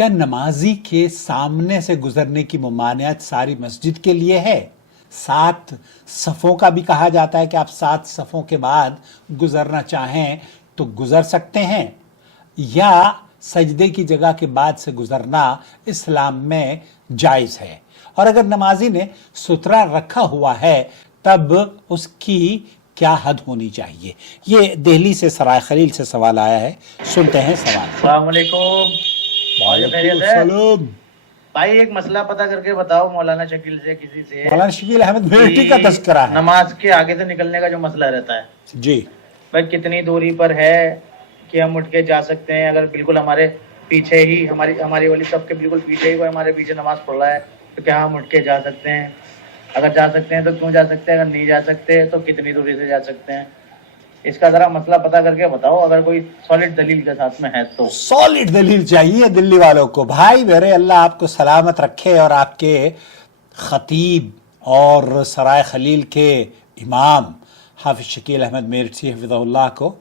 کیا نمازی کے سامنے سے گزرنے کی ممانعت ساری مسجد کے لیے ہے؟ 7 صفوں کا بھی کہا جاتا ہے کہ آپ 7 صفوں کے بعد گزرنا چاہیں تو گزر سکتے ہیں، یا سجدے کی جگہ کے بعد سے گزرنا اسلام میں جائز ہے؟ اور اگر نمازی نے سترہ رکھا ہوا ہے تب اس کی کیا حد ہونی چاہیے؟ یہ دہلی سے سرائے خلیل سے سوال آیا ہے، سنتے ہیں سوال۔ السلام علیکم۔ وعلیکم السلام۔ بھائی ایک مسئلہ پتہ کر کے بتاؤ مولانا شکیل سے، کسی سے، مولانا شکیل احمد بھیٹی کا تذکرہ ہے۔ نماز کے آگے سے نکلنے کا جو مسئلہ رہتا ہے جی بھائی کتنی دوری پر ہے کہ ہم اٹھ کے جا سکتے ہیں؟ اگر بالکل ہمارے پیچھے ہی ہماری والی سب کے بالکل پیچھے ہی کوئی ہمارے پیچھے نماز پڑھ رہا ہے تو کیا ہم اٹھ کے جا سکتے ہیں؟ اگر جا سکتے ہیں تو کیوں جا سکتے ہیں؟ اگر نہیں جا سکتے تو کتنی دوری سے جا سکتے ہیں؟ اس کا ذرا مسئلہ پتہ کر کے بتاؤ، اگر کوئی سالڈ دلیل کے ساتھ میں ہے تو۔ سالڈ دلیل چاہیے دلی والوں کو۔ بھائی میرے، اللہ آپ کو سلامت رکھے اور آپ کے خطیب اور سرائے خلیل کے امام حافظ شکیل احمد میرٹھی حفظہ اللہ کو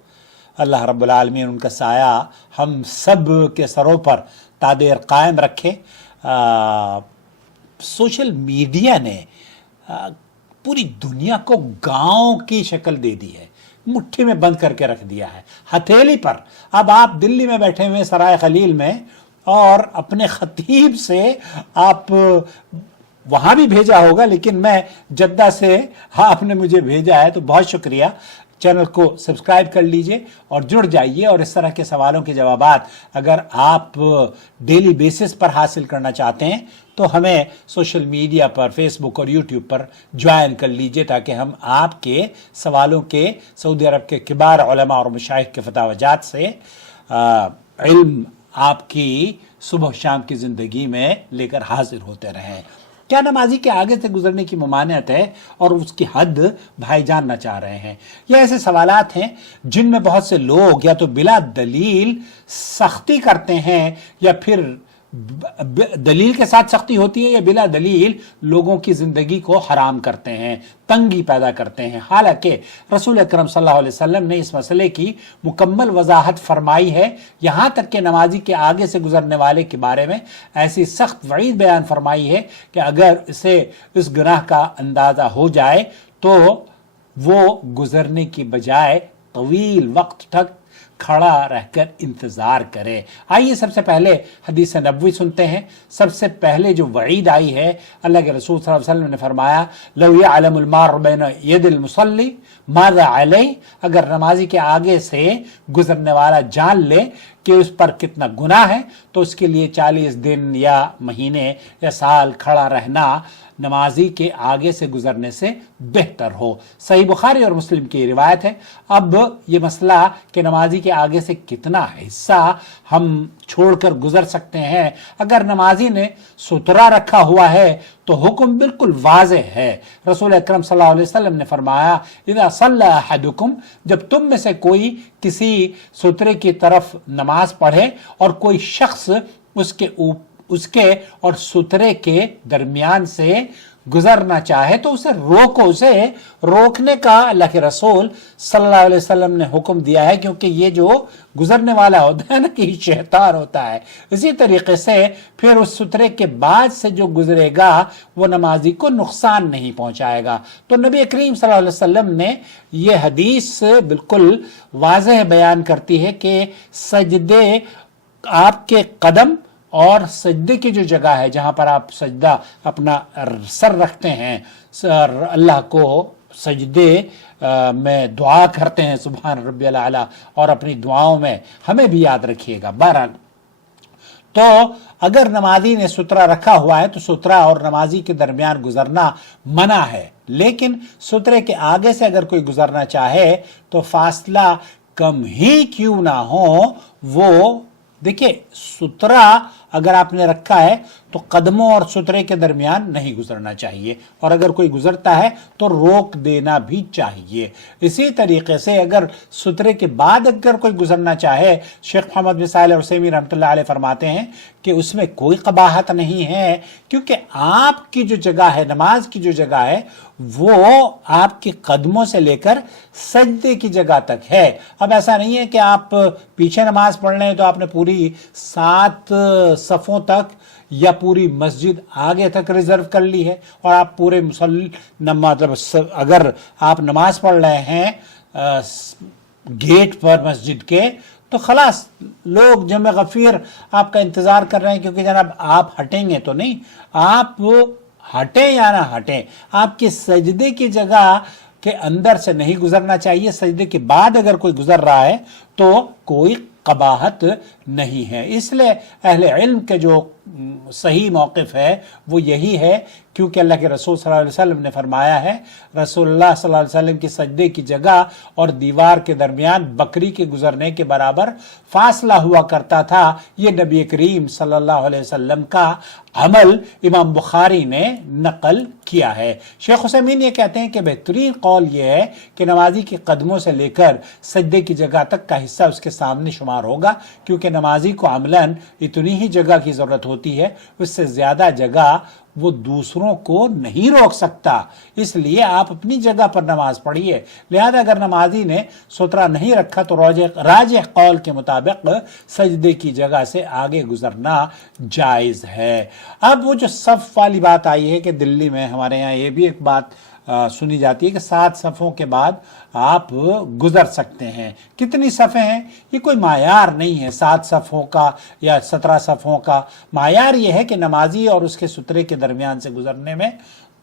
اللہ رب العالمین ان کا سایہ ہم سب کے سروں پر تا دیر قائم رکھے۔ سوشل میڈیا نے پوری دنیا کو گاؤں کی شکل دے دی ہے، مٹھی میں بند کر کے رکھ دیا ہے، ہتھیلی پر۔ اب آپ دلی میں بیٹھے ہوئے سرائے خلیل میں اور اپنے خطیب سے آپ وہاں بھی بھیجا ہوگا، لیکن میں جدہ سے آپ نے مجھے بھیجا ہے تو بہت شکریہ۔ چینل کو سبسکرائب کر لیجئے اور جڑ جائیے، اور اس طرح کے سوالوں کے جوابات اگر آپ ڈیلی بیسس پر حاصل کرنا چاہتے ہیں تو ہمیں سوشل میڈیا پر، فیس بک اور یوٹیوب پر جوائن کر لیجئے، تاکہ ہم آپ کے سوالوں کے سعودی عرب کے کبار علماء اور مشائخ کے فتاوی جات سے علم آپ کی صبح و شام کی زندگی میں لے کر حاضر ہوتے رہیں۔ کیا نمازی کے آگے سے گزرنے کی ممانعت ہے اور اس کی حد بھائی جاننا چاہ رہے ہیں؟ یہ ایسے سوالات ہیں جن میں بہت سے لوگ یا تو بلا دلیل سختی کرتے ہیں، یا پھر دلیل کے ساتھ سختی ہوتی ہے، یا بلا دلیل لوگوں کی زندگی کو حرام کرتے ہیں، تنگی پیدا کرتے ہیں۔ حالانکہ رسول اکرم صلی اللہ علیہ وسلم نے اس مسئلے کی مکمل وضاحت فرمائی ہے، یہاں تک کہ نمازی کے آگے سے گزرنے والے کے بارے میں ایسی سخت وعید بیان فرمائی ہے کہ اگر اسے اس گناہ کا اندازہ ہو جائے تو وہ گزرنے کی بجائے طویل وقت تک کھڑا رہ کر انتظار کرے۔ آئیے سب سے پہلے حدیث نبوی سنتے ہیں۔ سب سے پہلے جو وعید آئی ہے، اللہ کے رسول صلی اللہ علیہ وسلم نے فرمایا لو یعلم المار بین ید المصلی ماذا علیہ، اگر نمازی کے آگے سے گزرنے والا جان لے کہ اس پر کتنا گناہ ہے تو اس کے لیے 40 دن یا مہینے یا سال کھڑا رہنا نمازی کے آگے سے گزرنے سے بہتر ہو۔ صحیح بخاری اور مسلم کی روایت ہے۔ اب یہ مسئلہ کہ نمازی کے آگے سے کتنا حصہ ہم چھوڑ کر گزر سکتے ہیں، اگر نمازی نے سترہ رکھا ہوا ہے تو حکم بالکل واضح ہے۔ رسول اکرم صلی اللہ علیہ وسلم نے فرمایا اذا صلی احدکم، جب تم میں سے کوئی کسی سترے کی طرف نماز پڑھے اور کوئی شخص اس کے اور سترے کے درمیان سے گزرنا چاہے تو اسے روکو۔ اسے روکنے کا اللہ کے رسول صلی اللہ علیہ وسلم نے حکم دیا ہے، کیونکہ یہ جو گزرنے والا ہوتا ہے نا کہ شیطان ہوتا ہے۔ اسی طریقے سے پھر اس سترے کے بعد سے جو گزرے گا وہ نمازی کو نقصان نہیں پہنچائے گا۔ تو نبی کریم صلی اللہ علیہ وسلم نے یہ حدیث بالکل واضح بیان کرتی ہے کہ سجدے، آپ کے قدم اور سجدے کی جو جگہ ہے جہاں پر آپ سجدہ اپنا سر رکھتے ہیں، اللہ کو سجدے میں دعا کرتے ہیں سبحان ربی الاعلیٰ، اور اپنی دعاؤں میں ہمیں بھی یاد رکھیے گا۔ بہرحال تو اگر نمازی نے سترہ رکھا ہوا ہے تو سترہ اور نمازی کے درمیان گزرنا منع ہے، لیکن سترے کے آگے سے اگر کوئی گزرنا چاہے تو فاصلہ کم ہی کیوں نہ ہو، وہ دیکھیں سترہ اگر آپ نے رکھا ہے تو قدموں اور سترے کے درمیان نہیں گزرنا چاہیے، اور اگر کوئی گزرتا ہے تو روک دینا بھی چاہیے۔ اسی طریقے سے اگر سترے کے بعد اگر کوئی گزرنا چاہے، شیخ محمد بن صالح العثیمین رحمۃ اللہ علیہ فرماتے ہیں کہ اس میں کوئی قباحت نہیں ہے، کیونکہ آپ کی جو جگہ ہے، نماز کی جو جگہ ہے، وہ آپ کے قدموں سے لے کر سجدے کی جگہ تک ہے۔ اب ایسا نہیں ہے کہ آپ پیچھے نماز پڑھ رہے ہیں تو آپ نے پوری 7 صفوں تک یا پوری مسجد آگے تک ریزرو کر لی ہے، اور آپ پورے مطلب اگر آپ نماز پڑھ رہے ہیں گیٹ پر مسجد کے، تو خلاص لوگ جمع غفیر آپ کا انتظار کر رہے ہیں، کیونکہ جناب آپ ہٹیں گے تو نہیں، آپ ہٹیں یا نہ ہٹیں، آپ کی سجدے کی جگہ کے اندر سے نہیں گزرنا چاہیے، سجدے کے بعد اگر کوئی گزر رہا ہے تو کوئی قباحت نہیں ہے۔ اس لیے اہل علم کے جو صحیح موقف ہے وہ یہی ہے، کیونکہ اللہ کے رسول صلی اللہ علیہ وسلم نے فرمایا ہے، رسول اللہ صلی اللہ علیہ وسلم کی سجدے کی جگہ اور دیوار کے درمیان بکری کے گزرنے کے برابر فاصلہ ہوا کرتا تھا۔ یہ نبی کریم صلی اللہ علیہ وسلم کا عمل امام بخاری نے نقل کیا ہے۔ شیخ عثیمین یہ کہتے ہیں کہ بہترین قول یہ ہے کہ نمازی کے قدموں سے لے کر سجدے کی جگہ تک کا حصہ اس کے سامنے شمار ہوگا، کیونکہ نمازی کو عملاً اتنی ہی جگہ کی ضرورت ہوتی ہے، اس سے زیادہ جگہ وہ دوسروں کو نہیں روک سکتا، اس لیے آپ اپنی جگہ پر نماز پڑھیے۔ لہذا اگر نمازی نے سترہ نہیں رکھا تو راجح قول کے مطابق سجدے کی جگہ سے آگے گزرنا جائز ہے۔ اب وہ جو صف والی بات آئی ہے کہ دلی میں ہمارے یہاں یہ بھی ایک بات سنی جاتی ہے کہ 7 صفوں کے بعد آپ گزر سکتے ہیں۔ کتنی صفیں ہیں یہ کوئی معیار نہیں ہے 7 صفوں کا یا 17 صفوں کا، معیار یہ ہے کہ نمازی اور اس کے سترے کے درمیان سے گزرنے میں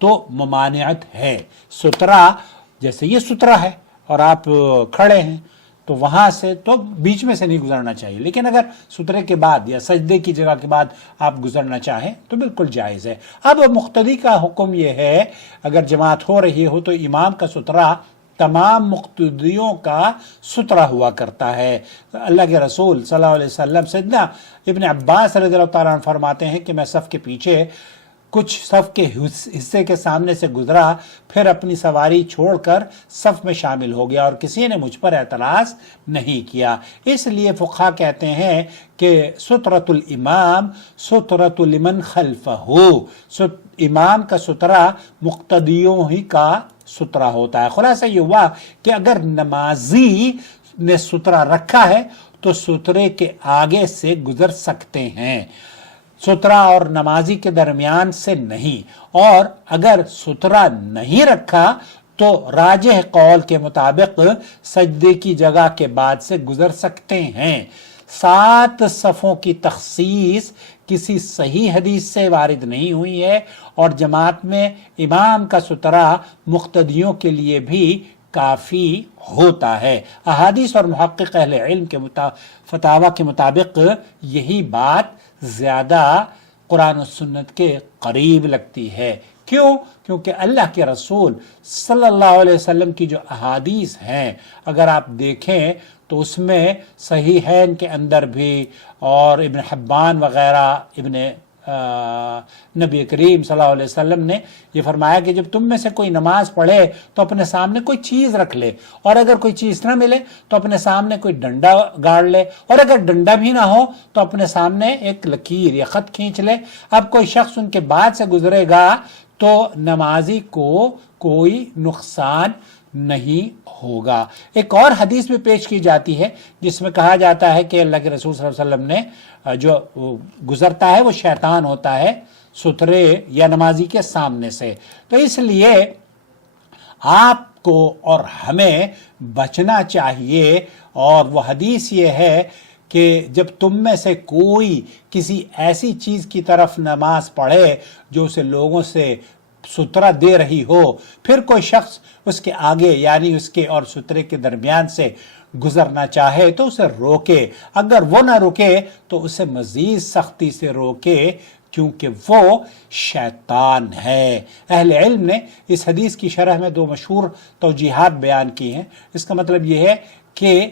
تو ممانعت ہے۔ سترہ جیسے یہ سترہ ہے اور آپ کھڑے ہیں تو وہاں سے تو بیچ میں سے نہیں گزرنا چاہیے، لیکن اگر سترے کے بعد یا سجدے کی جگہ کے بعد آپ گزرنا چاہیں تو بالکل جائز ہے۔ اب مقتدی کا حکم یہ ہے، اگر جماعت ہو رہی ہو تو امام کا سترہ تمام مقتدیوں کا سترہ ہوا کرتا ہے۔ اللہ کے رسول صلی اللہ علیہ وسلم سیدنا ابن عباس رضی اللہ تعالیٰ عنہ فرماتے ہیں کہ میں صف کے پیچھے کچھ صف کے حصے کے سامنے سے گزرا، پھر اپنی سواری چھوڑ کر صف میں شامل ہو گیا اور کسی نے مجھ پر اعتراض نہیں کیا۔ اس لیے فقہا کہتے ہیں کہ سترۃ الامام سترۃ لمن خلفہ، امام کا سترہ مقتدیوں ہی کا سترہ ہوتا ہے۔ خلاصہ یہ ہوا کہ اگر نمازی نے سترہ رکھا ہے تو سترے کے آگے سے گزر سکتے ہیں، سترہ اور نمازی کے درمیان سے نہیں، اور اگر سترہ نہیں رکھا تو راجح قول کے مطابق سجدے کی جگہ کے بعد سے گزر سکتے ہیں۔ 7 صفوں کی تخصیص کسی صحیح حدیث سے وارد نہیں ہوئی ہے، اور جماعت میں امام کا سترہ مقتدیوں کے لیے بھی کافی ہوتا ہے۔ احادیث اور محقق اہل علم کے فتاوی کے مطابق یہی بات زیادہ قرآن و سنت کے قریب لگتی ہے۔ کیوں؟ کیونکہ اللہ کے رسول صلی اللہ علیہ وسلم کی جو احادیث ہیں اگر آپ دیکھیں تو اس میں صحیحین کے اندر بھی اور ابن حبان وغیرہ نبی کریم صلی اللہ علیہ وسلم نے یہ فرمایا کہ جب تم میں سے کوئی نماز پڑھے تو اپنے سامنے کوئی چیز رکھ لے، اور اگر کوئی چیز نہ ملے تو اپنے سامنے کوئی ڈنڈا گاڑ لے، اور اگر ڈنڈا بھی نہ ہو تو اپنے سامنے ایک لکیر یا خط کھینچ لے۔ اب کوئی شخص ان کے بعد سے گزرے گا تو نمازی کو کوئی نقصان نہیں ہوگا۔ ایک اور حدیث بھی پیش کی جاتی ہے جس میں کہا جاتا ہے کہ اللہ کے رسول صلی اللہ علیہ وسلم نے جو گزرتا ہے وہ شیطان ہوتا ہے سترے یا نمازی کے سامنے سے۔ تو اس لیے آپ کو اور ہمیں بچنا چاہیے، اور وہ حدیث یہ ہے کہ جب تم میں سے کوئی کسی ایسی چیز کی طرف نماز پڑھے جو اسے لوگوں سے سترہ دے رہی ہو، پھر کوئی شخص اس کے آگے یعنی اس کے اور سترے کے درمیان سے گزرنا چاہے تو اسے روکے، اگر وہ نہ روکے تو اسے مزید سختی سے روکے، کیونکہ وہ شیطان ہے۔ اہل علم نے اس حدیث کی شرح میں 2 مشہور توجیحات بیان کی ہیں۔ اس کا مطلب یہ ہے کہ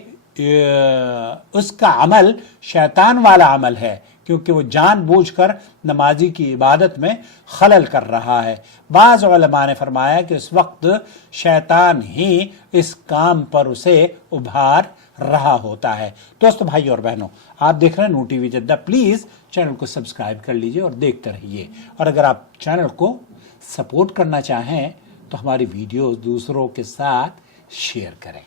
اس کا عمل شیطان والا عمل ہے، کیونکہ وہ جان بوجھ کر نمازی کی عبادت میں خلل کر رہا ہے۔ بعض علماء نے فرمایا کہ اس وقت شیطان ہی اس کام پر اسے ابھار رہا ہوتا ہے۔ دوستو، بھائی اور بہنوں، آپ دیکھ رہے ہیں نو ٹی وی جدہ، پلیز چینل کو سبسکرائب کر لیجئے اور دیکھتے رہیے، اور اگر آپ چینل کو سپورٹ کرنا چاہیں تو ہماری ویڈیوز دوسروں کے ساتھ شیئر کریں۔